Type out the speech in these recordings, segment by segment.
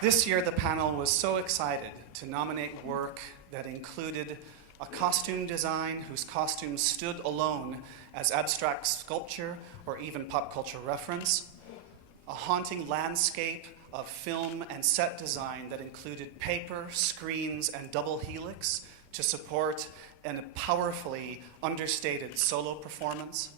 This year, the panel was so excited to nominate work that included a costume design whose costumes stood alone as abstract sculpture or even pop culture reference, a haunting landscape of film and set design that included paper, screens, and double helix to support a powerfully understated solo performance,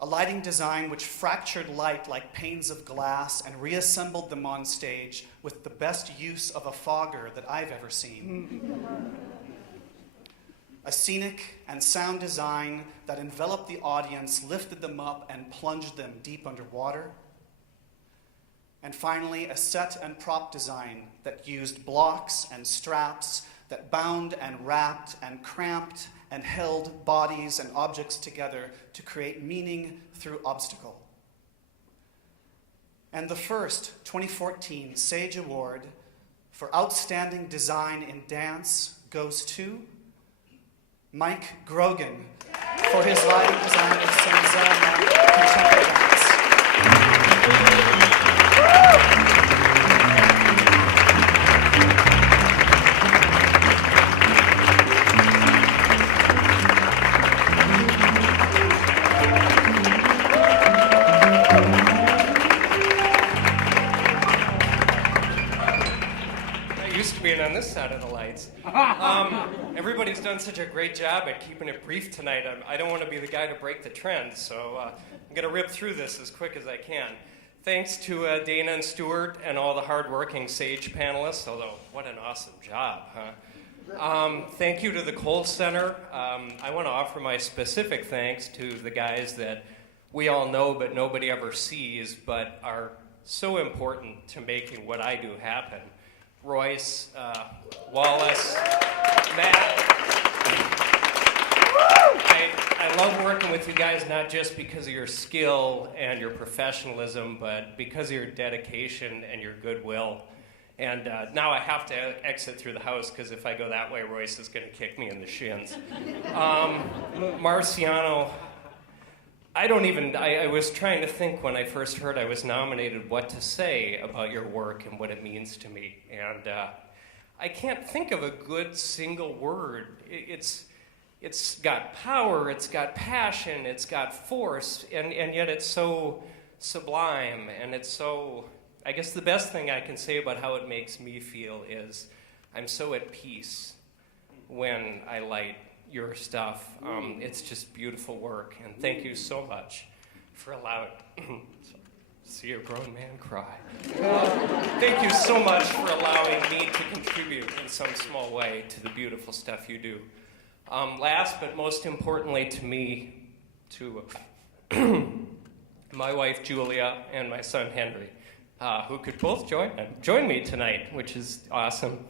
a lighting design which fractured light like panes of glass and reassembled them on stage with the best use of a fogger that I've ever seen. A scenic and sound design that enveloped the audience, lifted them up, and plunged them deep underwater. And finally, a set and prop design that used blocks and straps that bound and wrapped and cramped and held bodies and objects together to create meaning through obstacle. And the first 2014 Sage Award for Outstanding Design in Dance goes to Mike Grogan for his lighting design of Sanzana Contemporary Dance. On this side of the lights. Everybody's done such a great job at keeping it brief tonight. I don't want to be the guy to break the trend, so I'm going to rip through this as quick as I can. Thanks to Dana and Stuart and all the hardworking Sage panelists, although what an awesome job, huh? Thank you to the Cowles Center. I want to offer my specific thanks to the guys that we all know but nobody ever sees, but are so important to making what I do happen. Royce, Wallace, Matt. I love working with you guys not just because of your skill and your professionalism, but because of your dedication and your goodwill. And now I have to exit through the house because if I go that way, Royce is going to kick me in the shins. Marciano, I was trying to think when I first heard I was nominated what to say about your work and what it means to me. And I can't think of a good single word. It's got power, it's got passion, it's got force, and yet it's so sublime. And it's so, I guess the best thing I can say about how it makes me feel is I'm so at peace when I light your stuff. It's just beautiful work, and thank you so much for allowing see a grown man cry. Thank you so much for allowing me to contribute in some small way to the beautiful stuff you do. Last but most importantly to me, to my wife Julia and my son Henry, who could both join me tonight, which is awesome.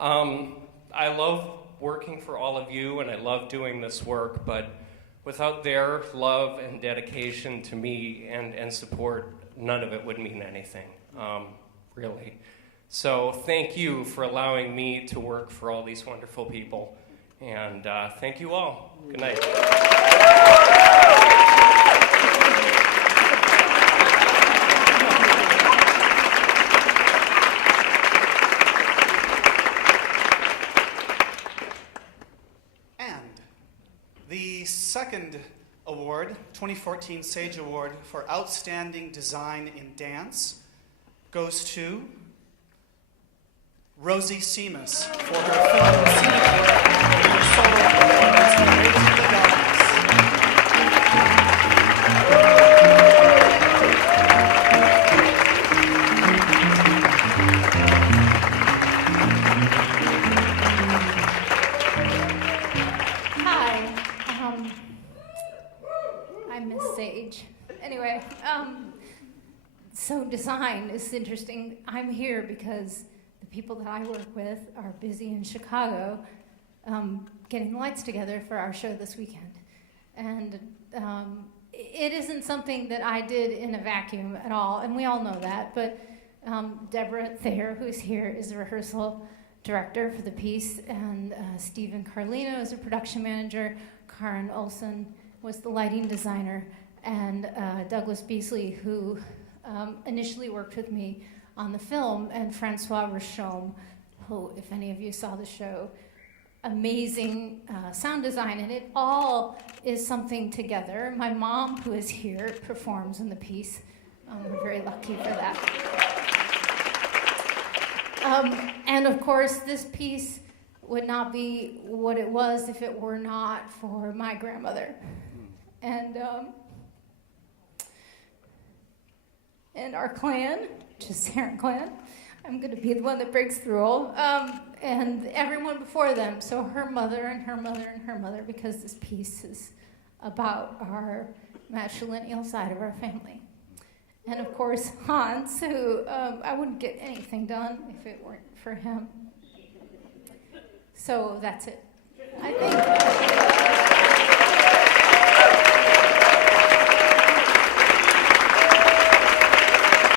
I love working for all of you, and I love doing this work, but without their love and dedication to me and support, none of it would mean anything, really. So thank you for allowing me to work for all these wonderful people, and thank you all. Good night. The second award, 2014 Sage Award for Outstanding Design in Dance, goes to Rosie Seamus for her film and scenic work and her solo performance in Raising the Darkness. I'm Miss Sage. Anyway, so design is interesting. I'm here because the people that I work with are busy in Chicago getting the lights together for our show this weekend. And it isn't something that I did in a vacuum at all, and we all know that, but Deborah Thayer, who's here, is a rehearsal director for the piece, and Stephen Carlino is a production manager. Karen Olson was the lighting designer, and Douglas Beasley, who initially worked with me on the film, and Francois Richomme, who, if any of you saw the show, amazing sound design, and it all is something together. My mom, who is here, performs in the piece. We're very lucky for that. And of course, this piece would not be what it was if it were not for my grandmother. And our clan, which is Sarin clan. I'm going to be the one that breaks the rule. And everyone before them, so her mother and her mother and her mother, because this piece is about our matrilineal side of our family. And of course, Hans, who I wouldn't get anything done if it weren't for him. So that's it. I think.